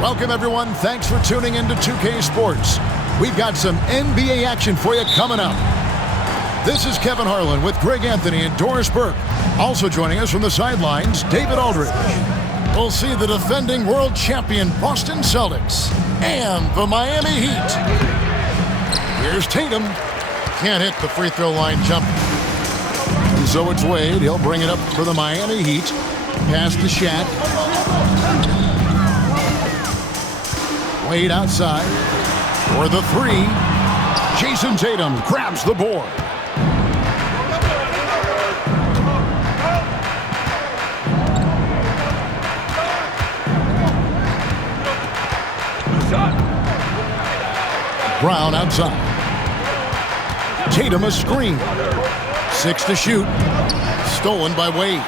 Welcome, everyone. Thanks for tuning in to 2K Sports. We've got some NBA action for you coming up. This is Kevin Harlan with Greg Anthony and Doris Burke. Also joining us from the sidelines, David Aldridge. We'll see the defending world champion Boston Celtics and the Miami Heat. Here's Tatum. Can't hit the free throw line jumper. And so it's Wade. He'll bring it up for the Miami Heat. Pass to Shaq. Wade outside for the three. Jason Tatum grabs the board. Brown outside. Tatum a screen. 6 to shoot. Stolen by Wade.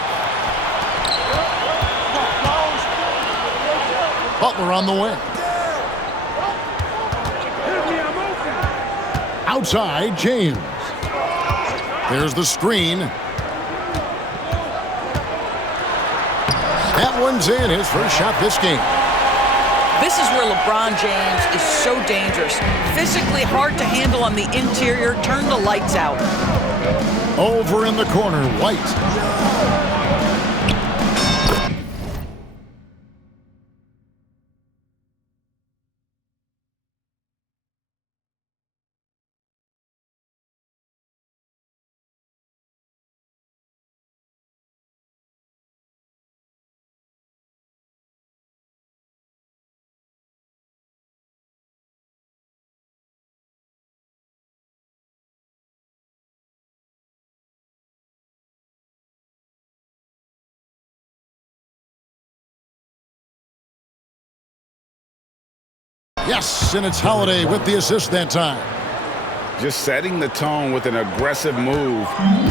Butler on the wing. Outside, James. There's the screen. That one's in. His first shot this game. This is where LeBron James is so dangerous. Physically hard to handle on the interior. Turn the lights out. Over in the corner, White. Yes, and it's Holiday with the assist that time. Just setting the tone with an aggressive move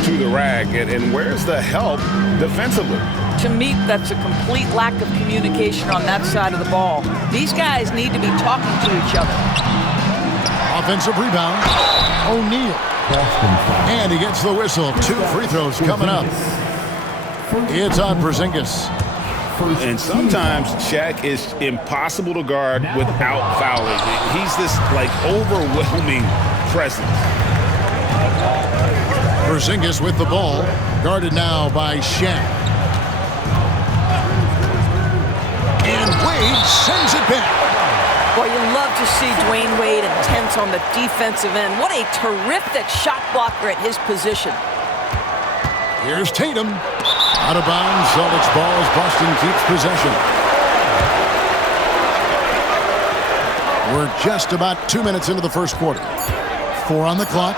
to the rack. And where's the help defensively? To me, that's a complete lack of communication on that side of the ball. These guys need to be talking to each other. Offensive rebound. O'Neal. And he gets the whistle. 2 free throws coming up. It's on Porzingis. And sometimes Shaq is impossible to guard without fouling. He's this, overwhelming presence. Porzingis with the ball. Guarded now by Shaq. And Wade sends it back. Well, you love to see Dwayne Wade intense on the defensive end. What a terrific shot blocker at his position. Here's Tatum. Out of bounds, Celtics ball as Boston keeps possession. We're just about 2 minutes into the first quarter. 4 on the clock.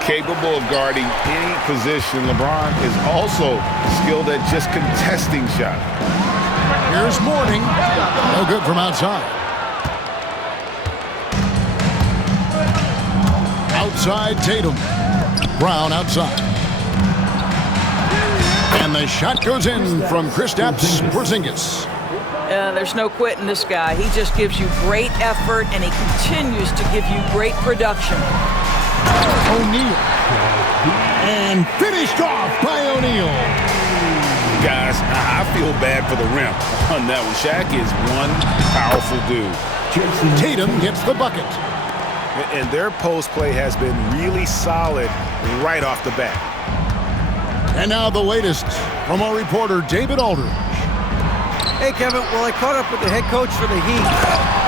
Capable of guarding any position, LeBron is also skilled at just contesting shots. Here's Mourning. No good from outside. Outside Tatum. Brown outside. And the shot goes in from Kristaps Porzingis. There's no quitting this guy. He just gives you great effort, and he continues to give you great production. O'Neal. And finished off by O'Neal. Guys, I feel bad for the rim on that one. Shaq is one powerful dude. Tatum gets the bucket. And their post play has been really solid right off the bat. And now the latest from our reporter, David Aldridge. Hey, Kevin. Well, I caught up with the head coach for the Heat.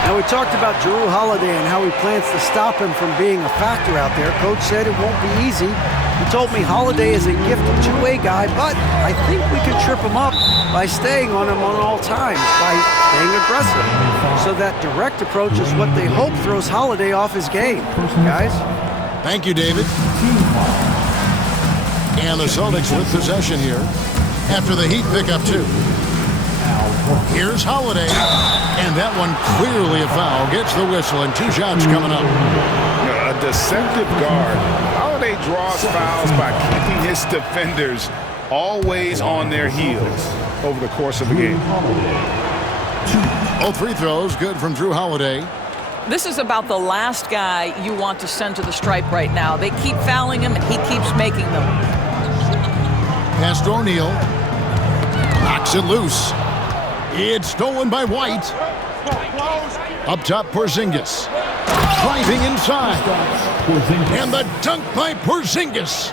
Now, we talked about Jrue Holiday and how he plans to stop him from being a factor out there. Coach said it won't be easy. He told me Holiday is a gifted two-way guy, but I think we can trip him up by staying on him on all times, by staying aggressive. So that direct approach is what they hope throws Holiday off his game. Guys? Thank you, David. And the Celtics with possession here after the Heat pick up 2. Here's Holiday. And that one clearly a foul. Gets the whistle and 2 shots coming up. A deceptive guard. Holiday draws fouls by keeping his defenders always on their heels over the course of the game. Both free throws good from Jrue Holiday. This is about the last guy you want to send to the stripe right now. They keep fouling him, and he keeps making them. Pass to O'Neal. Knocks it loose. It's stolen by White. Up top, Porzingis. Driving inside. And the dunk by Porzingis.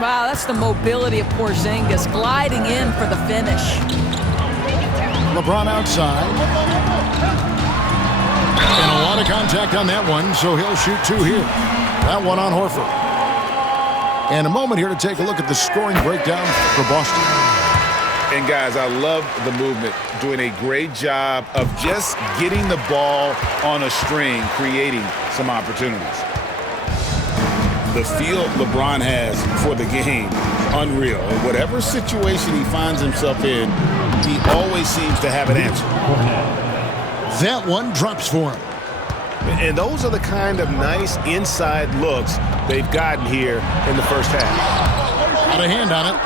Wow, that's the mobility of Porzingis gliding in for the finish. LeBron outside. And a lot of contact on that one, so he'll shoot 2 here. That one on Horford. And a moment here to take a look at the scoring breakdown for Boston. And guys, I love the movement, doing a great job of just getting the ball on a string, creating some opportunities. The feel LeBron has for the game, unreal. In whatever situation he finds himself in, he always seems to have an answer. That one drops for him. And those are the kind of nice inside looks they've gotten here in the first half. Got a hand on it.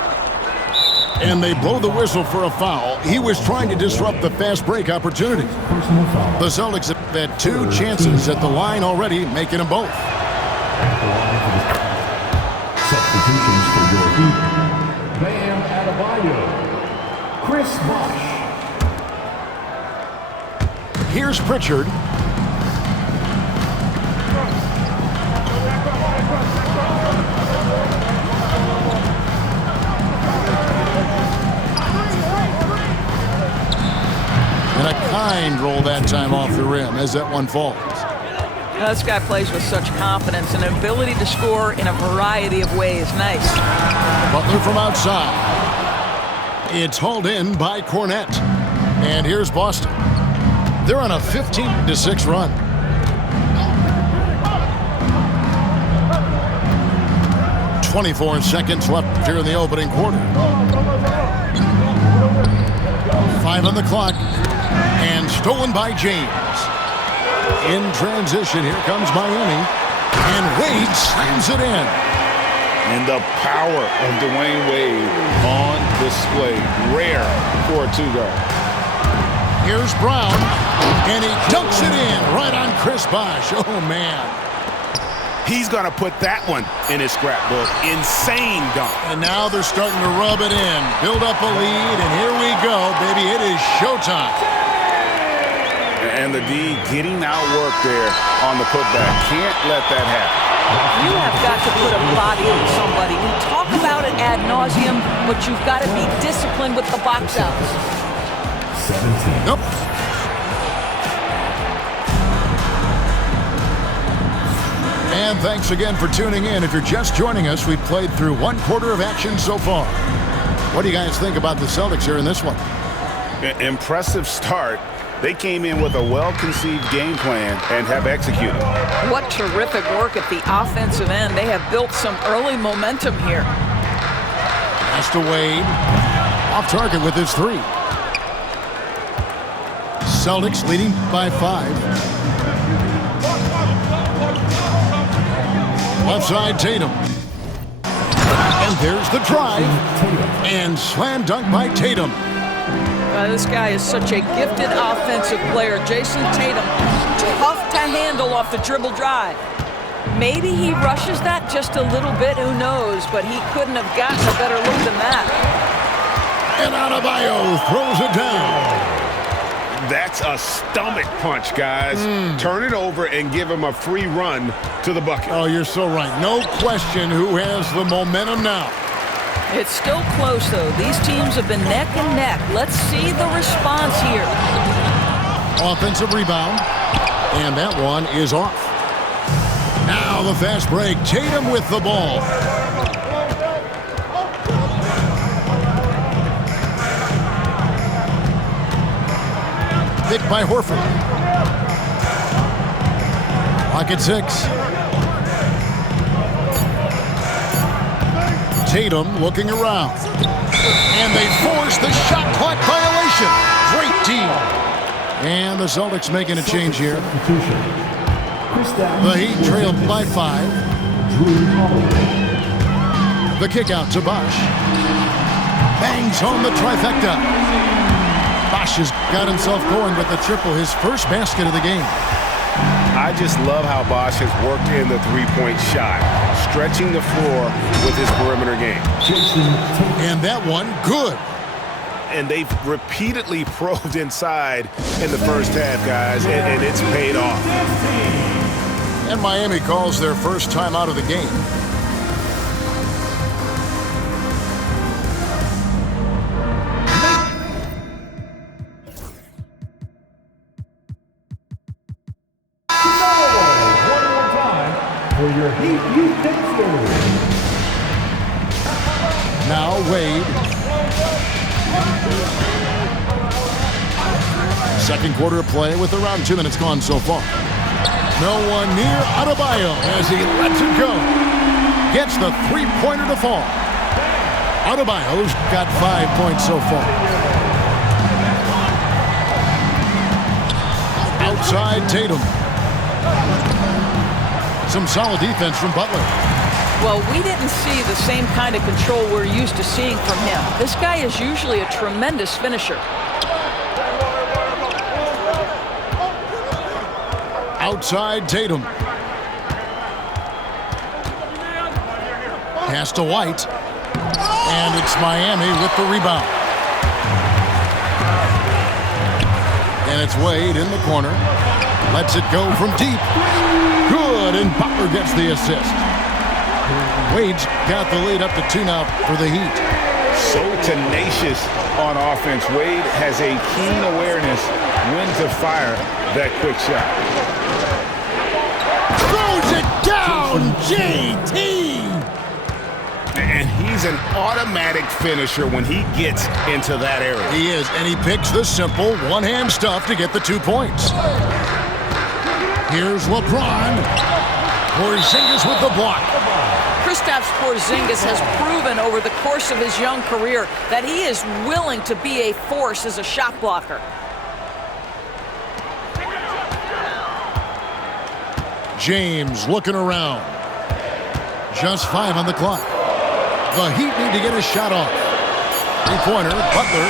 And they blow the whistle for a foul. He was trying to disrupt the fast break opportunity. The Celtics have had 2 chances at the line already, making them both. Substitutions for your evening. Bam Adebayo. Chris Bosh. Here's Pritchard. And a kind roll that time off the rim as that one falls. Now, this guy plays with such confidence and an ability to score in a variety of ways. Nice. Butler from outside. It's hauled in by Cornette. And here's Boston. They're on a 15-6 run. .24 seconds left here in the opening quarter. 5 on the clock. And stolen by James. In transition, here comes Miami. And Wade slams it in. And the power of Dwayne Wade on display. Rare for a 2-guard. Here's Brown. And he dunks it in right on Chris Bosh. Oh, man. He's going to put that one in his scrapbook. Insane dunk. And now they're starting to rub it in. Build up a lead, and here we go, baby. It is showtime. And the D getting outwork there on the putback. Can't let that happen. You have got to put a body on somebody. We talk about it ad nauseum, but you've got to be disciplined with the box outs. 17. Nope. And thanks again for tuning in. If you're just joining us, we've played through 1 quarter of action so far. What do you guys think about the Celtics here in this one? Impressive start. They came in with a well-conceived game plan and have executed. What terrific work at the offensive end. They have built some early momentum here. Pass to Wade. Off target with his 3. Celtics leading by 5. Left side, Tatum. And there's the drive. And slam dunk by Tatum. This guy is such a gifted offensive player. Jason Tatum, tough to handle off the dribble drive. Maybe he rushes that just a little bit, who knows, but he couldn't have gotten a better look than that. And Adebayo throws it down. That's a stomach punch, guys. Turn it over and give him a free run to the bucket. Oh, you're so right. No question who has the momentum now. It's still close, though. These teams have been neck and neck. Let's see the response here. Offensive rebound. And that one is off. Now the fast break. Tatum with the ball. Picked by Horford. Clock at 6. Tatum looking around. And they force the shot clock violation. Great team. And the Celtics making a change here. The Heat trailed by 5. The kick out to Bosh. Bangs home the trifecta. Bosh has got himself going with the triple, his first basket of the game. I just love how Bosh has worked in the three-point shot, stretching the floor with his perimeter game. And that one, good. And they've repeatedly probed inside in the first half, guys, and it's paid off. And Miami calls their first time out of the game. One more time for your Heat Youth Pittsburgh. Now Wade. Second quarter of play with around 2 minutes gone so far. No one near Adebayo as he lets it go. Gets the three-pointer to fall. Adebayo's got 5 points so far. Outside Tatum. Some solid defense from Butler. Well, we didn't see the same kind of control we're used to seeing from him. This guy is usually a tremendous finisher. Outside Tatum. Pass to White. And it's Miami with the rebound. And it's Wade in the corner. Lets it go from deep. Good, and Butler gets the assist. Wade's got the lead up to 2 now for the Heat. So tenacious on offense. Wade has a keen awareness when to fire that quick shot. Throws it down, JT! And he's an automatic finisher when he gets into that area. He is, and he picks the simple one-hand stuff to get the 2 points. Here's LeBron. Porzingis with the block. Kristaps Porzingis has proven over the course of his young career that he is willing to be a force as a shot blocker. James looking around. Just 5 on the clock. The Heat need to get a shot off. Three-pointer, Butler.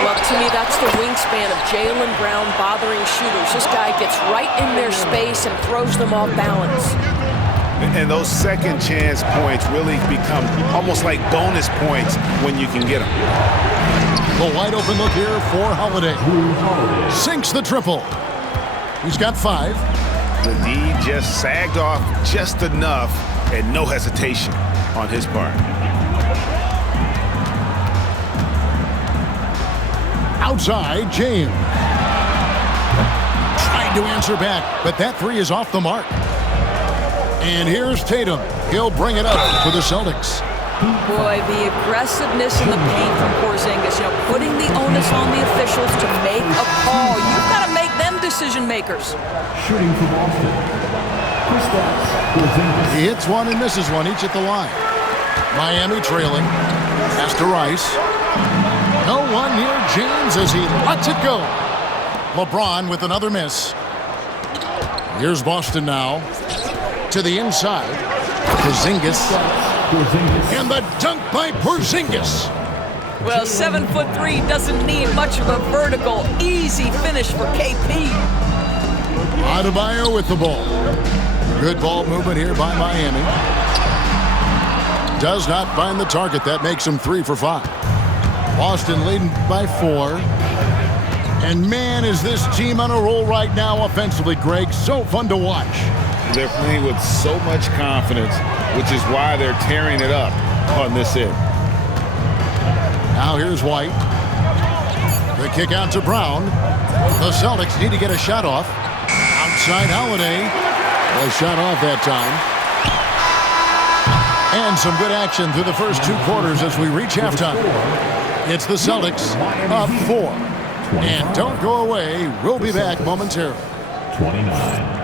Well, to me, that's the wingspan of Jaylen Brown bothering shooters. This guy gets right in their space and throws them off balance. And those second chance points really become almost like bonus points when you can get them. The wide open look here for Holiday. Sinks the triple. He's got 5. The D just sagged off just enough and no hesitation on his part. Outside, James. Trying to answer back, but that 3 is off the mark. And here's Tatum. He'll bring it up for the Celtics. Boy, the aggressiveness in the paint from Porzingis, putting the onus on the officials to make a call. You've got to make them decision makers. Shooting for Boston. Kristaps Porzingis. He hits one and misses one, each at the line. Miami trailing. Pass to Rice. No one near James as he lets it go. LeBron with another miss. Here's Boston now. To the inside. Porzingis. And the dunk by Porzingis. Well, 7'3" doesn't need much of a vertical, easy finish for KP. Adebayo with the ball. Good ball movement here by Miami. Does not find the target. That makes him 3 for 5. Boston leading by 4. And man, is this team on a roll right now offensively, Greg. So fun to watch. They're playing with so much confidence, which is why they're tearing it up on this end. Now here's White. The kick out to Brown. The Celtics need to get a shot off. Outside Holiday. A shot off that time. And some good action through the first 2 quarters as we reach halftime. It's the Celtics up 4. And don't go away. We'll be back momentarily. 29.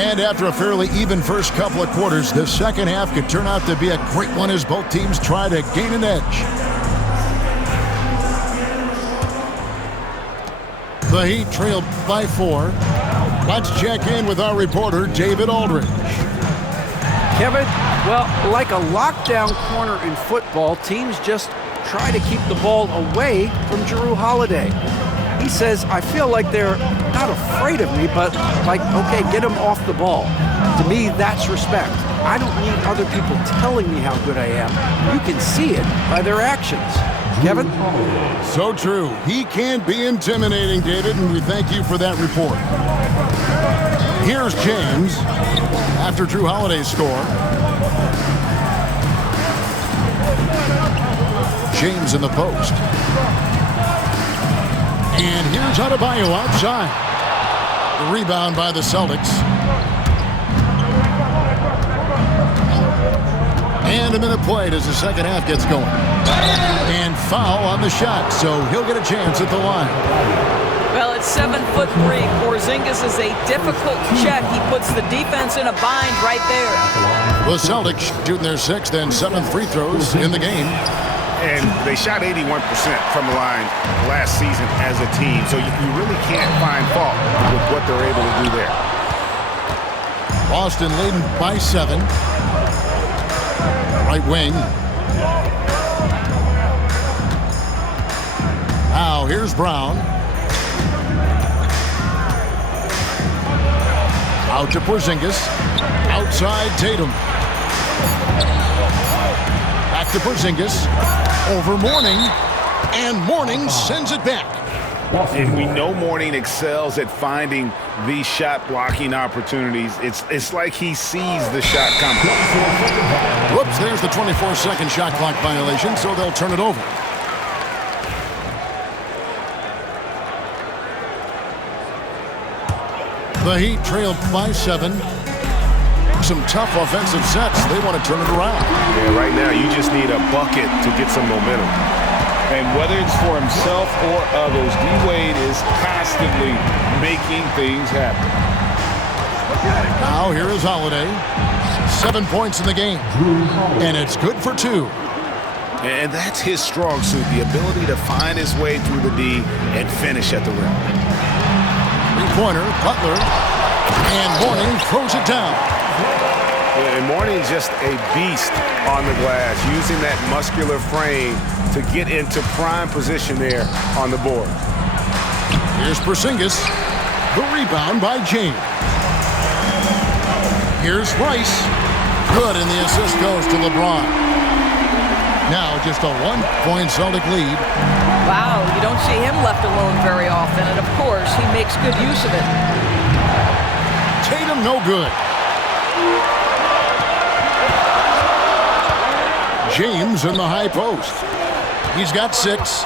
And after a fairly even first couple of quarters, the second half could turn out to be a great one as both teams try to gain an edge. The Heat trailed by 4. Let's check in with our reporter, David Aldridge. Kevin, well, like a lockdown corner in football, teams just try to keep the ball away from Jrue Holiday. He says, I feel like they're not afraid of me, but like, okay, get them off the ball. To me, that's respect. I don't need other people telling me how good I am. You can see it by their actions. Kevin? So true. He can't be intimidating, David, and we thank you for that report. Here's James after Drew Holiday's score. James in the post. And here's Adebayo outside. The rebound by the Celtics. And a minute played as the second half gets going. And foul on the shot, so he'll get a chance at the line. Well, it's 7'3". Porzingis is a difficult check. He puts the defense in a bind right there. The Celtics shooting their 6th and 7th free throws in the game. And they shot 81% from the line last season as a team, so you really can't find fault with what they're able to do there. Boston leading by 7. Right wing. Now here's Brown. Out to Porzingis. Outside Tatum. Back to Porzingis. Over Mourning. And Mourning sends it back. And we know Mourning excels at finding these shot blocking opportunities. It's like he sees the shot coming. Whoops, there's the 24-second shot clock violation, so they'll turn it over. The Heat trailed by 7. Some tough offensive sets. They want to turn it around. Yeah, right now you just need a bucket to get some momentum. And whether it's for himself or others, D-Wade is constantly making things happen. Now here is Holiday. 7 points in the game. And it's good for 2. And that's his strong suit, the ability to find his way through the D and finish at the rim. Three-pointer, Butler. And Mourning throws it down. And Mourning's just a beast on the glass, using that muscular frame to get into prime position there on the board. Here's Porzingis. The rebound by James. Here's Rice. Good, and the assist goes to LeBron. Now just a 1-point Celtic lead. Wow, you don't see him left alone very often, and of course, he makes good use of it. Tatum no good. James in the high post. He's got 6.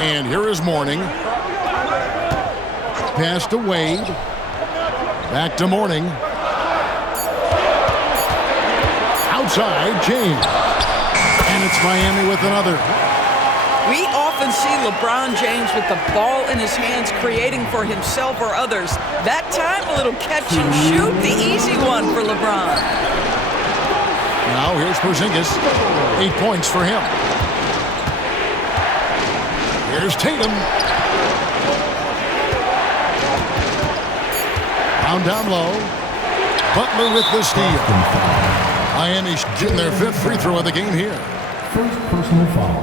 And here is Mourning. Pass to Wade. Back to Mourning. Outside, James. And it's Miami with another. We often see LeBron James with the ball in his hands creating for himself or others. That time, a little catch and shoot, the easy one for LeBron. Now here's Porzingis. 8 points for him. Here's Tatum. Down low. Butler with the steal. Miami shooting their 5th free throw of the game here. First personal foul.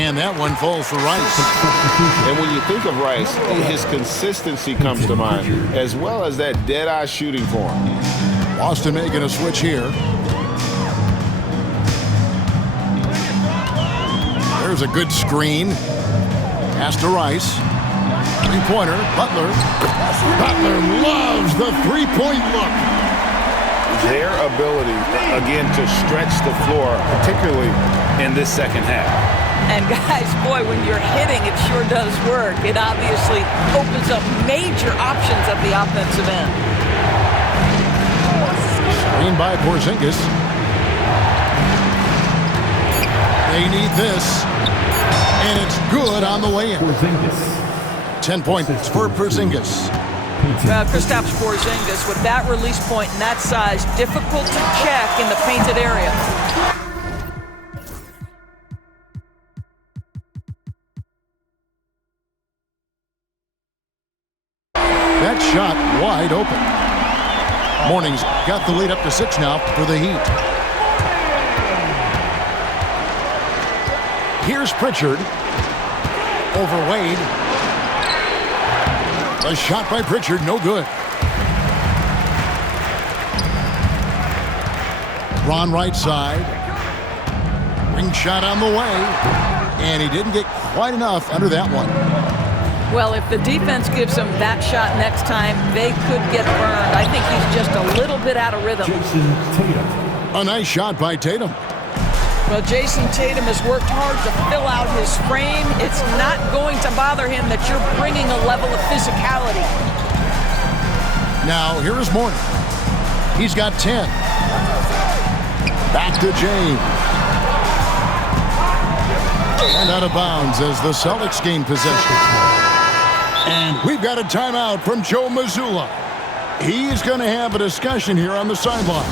And that one falls for Rice. And when you think of Rice, his consistency comes to mind, as well as that dead-eye shooting form. Boston making a switch here. There's a good screen. Pass to Rice. Three-pointer, Butler. Butler loves the three-point look. Their ability, again, to stretch the floor, particularly in this second half. And guys, boy, when you're hitting, it sure does work. It obviously opens up major options at the offensive end. Screen by Porzingis. They need this. And it's good on the way in. Porzingis. 10 points for Porzingis. Kristaps Porzingis with that release point and that size, difficult to check in the painted area. That shot wide open. Mourning's got the lead up to 6 now for the Heat. Here's Pritchard. Over Wade. A shot by Pritchard, no good. Ron right side. Ring shot on the way. And he didn't get quite enough under that one. Well, if the defense gives him that shot next time, they could get burned. I think he's just a little bit out of rhythm. Jason Tatum. A nice shot by Tatum. Well, Jason Tatum has worked hard to fill out his frame. It's not going to bother him that you're bringing a level of physicality. Now, here is Mourning. He's got 10. Back to James. And out of bounds as the Celtics gain possession. And we've got a timeout from Joe Mazzulla. He's going to have a discussion here on the sideline.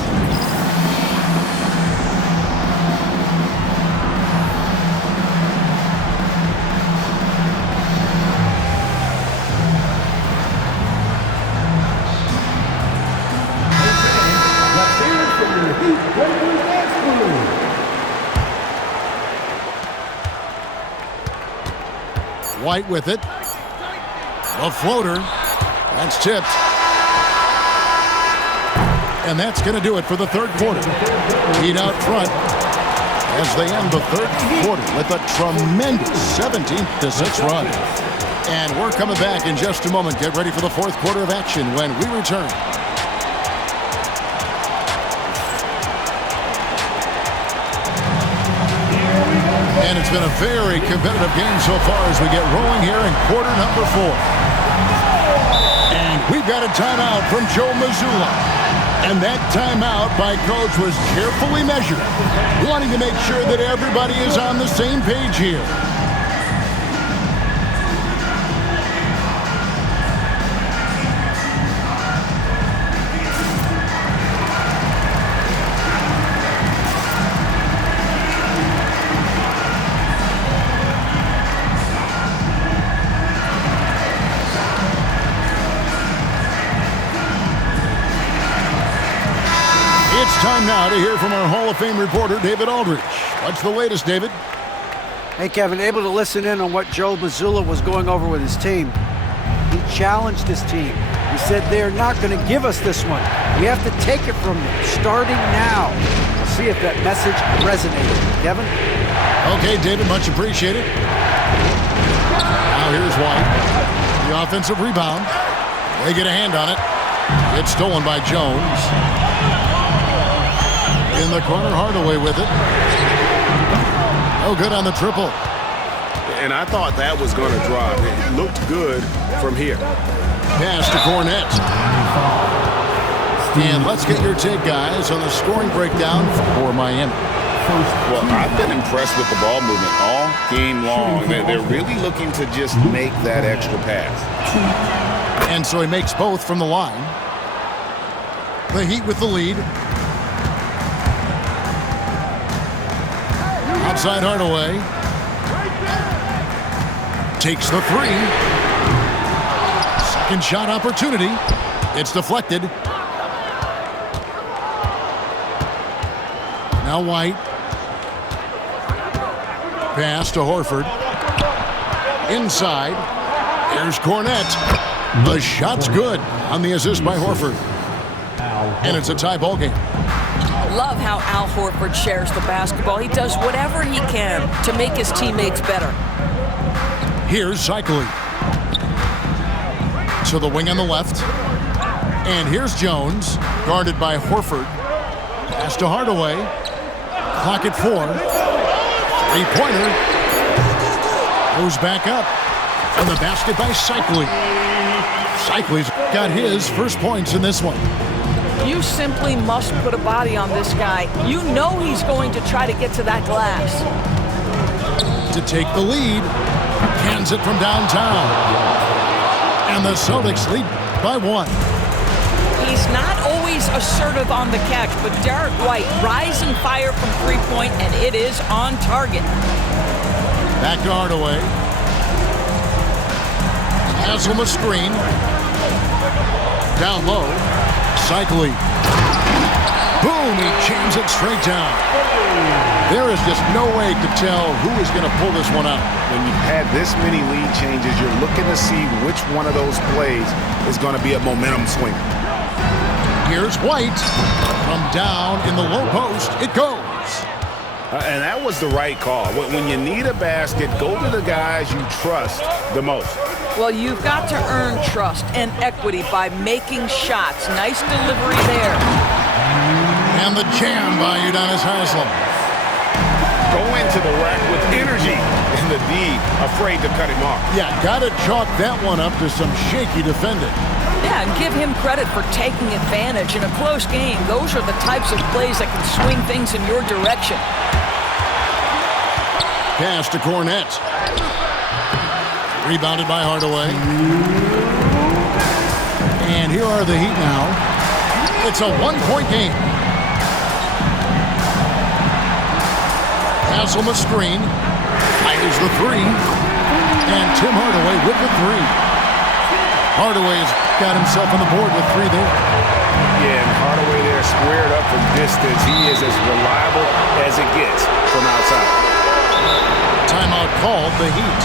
White with it. A floater. That's tipped. And that's going to do it for the third quarter. Heat out front as they end the third quarter with a tremendous 17-6 run. And we're coming back in just a moment. Get ready for the fourth quarter of action when we return. And it's been a very competitive game so far as we get rolling here in quarter number 4. And we've got a timeout from Joe Mazzulla. And that timeout by Coach was carefully measured, wanting to make sure that everybody is on the same page here. It's time now to hear from our Hall of Fame reporter, David Aldridge. What's the latest, David? Hey, Kevin, able to listen in on what Joe Mazzulla was going over with his team. He challenged his team. He said they're not going to give us this one. We have to take it from them, starting now. We'll see if that message resonated. Kevin? Okay, David, much appreciated. Now here's White. The offensive rebound. They get a hand on it. It's stolen by Jones. In the corner, Hardaway with it. Oh, good on the triple. And I thought that was going to drop. It looked good from here. Pass to Cornette. And let's get your take, guys, on the scoring breakdown for Miami. Well, I've been impressed with the ball movement all game long. They're really looking to just make that extra pass. And so he makes both from the line. The Heat with the lead. Outside Hardaway. Takes the three. Second shot opportunity. It's deflected. Now White. Pass to Horford. Inside. Here's Cornette. The shot's good on the assist by Horford. And it's a tie ball game. Love how Al Horford shares the basketball. He does whatever he can to make his teammates better. Here's Cycling. To the wing on the left. And here's Jones, guarded by Horford. Pass to Hardaway. Clock at 4. Three-pointer. Goes back up. And the basket by Cycling. Cycling's got his first points in this one. You simply must put a body on this guy. You know he's going to try to get to that glass. To take the lead. Cans it from downtown. And the Celtics lead by 1. He's not always assertive on the catch, but Derek White, rise and fire from three-point, and it is on target. Back to Hardaway. Haslam a screen. Down low. Cycling. Boom, he jams it straight down. There is just no way to tell who is going to pull this one out. When you've had this many lead changes, you're looking to see which one of those plays is going to be a momentum swinger. Here's White. From down in the low post, it goes. And that was the right call. When you need a basket, go to the guys you trust the most. Well, you've got to earn trust and equity by making shots. Nice delivery there. And the jam by Udonis Haslem. Go into the rack with energy, and the D afraid to cut him off. Yeah, got to chalk that one up to some shaky defending. Yeah, and give him credit for taking advantage in a close game. Those are the types of plays that can swing things in your direction. Pass to Cornette. Rebounded by Hardaway. And here are the Heat now. It's a one-point game. Haslem a screen. Fires the three. And Tim Hardaway with the three. Hardaway has got himself on the board with three there. Yeah, and Hardaway there squared up from distance. He is as reliable as it gets from outside. Timeout called, the Heat.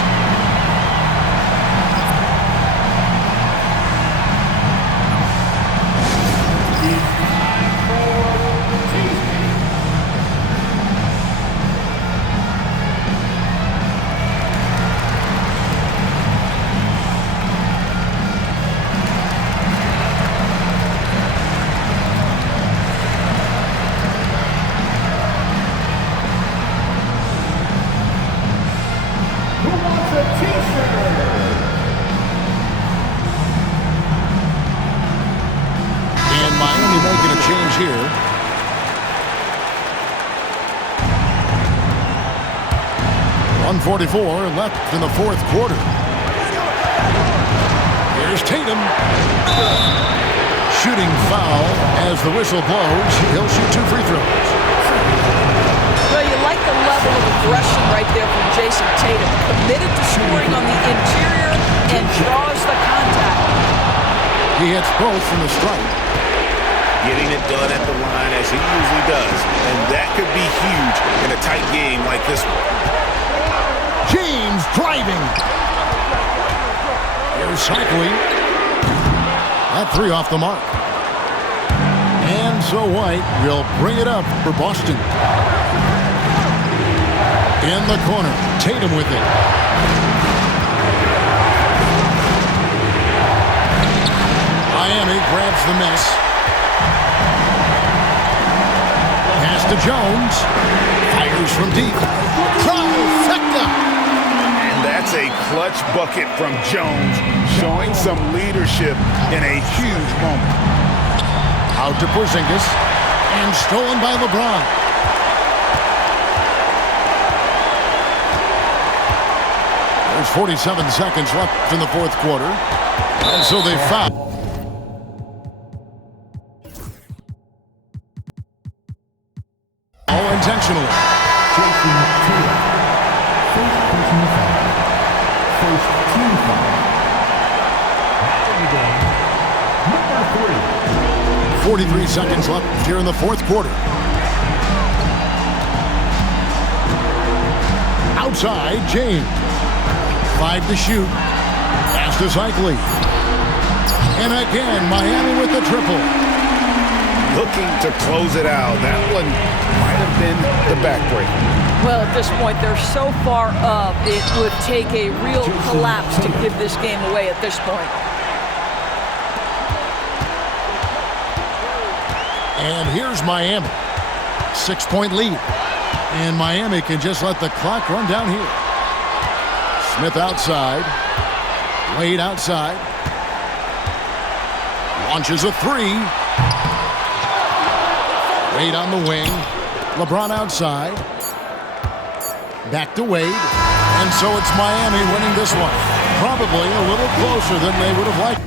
Here. 1:44 left in the fourth quarter. Here's Tatum. Shooting foul as the whistle blows. He'll shoot 2 free throws. Well, you like the level of aggression right there from Jason Tatum. Committed to scoring on the interior and draws the contact. He hits both from the stripe. Getting it done at the line as he usually does. And that could be huge in a tight game like this one. James driving. Here's Cycling. That three off the mark. And so White will bring it up for Boston. In the corner, Tatum with it. Miami grabs the miss. Pass to Jones. Fires from deep. Trifecta. And that's a clutch bucket from Jones, showing some leadership in a huge moment. Out to Porzingis. And stolen by LeBron. There's 47 seconds left in the fourth quarter. And so they foul. All intentionally. Jason Tatum. First personal foul. First team foul. Match of the game. Number 3. 43 seconds left here in the fourth quarter. Outside, James. 5 to shoot. Pass to Cycling. And again, Miami with the triple. Looking to close it out. That one might have been the backbreaker. Well, at this point, they're so far up, it would take a real collapse to give this game away at this point. And here's Miami. 6-point lead. And Miami can just let the clock run down here. Smith outside. Wade outside. Launches a three. Wade on the wing. LeBron outside. Back to Wade. And so it's Miami winning this one. Probably a little closer than they would have liked.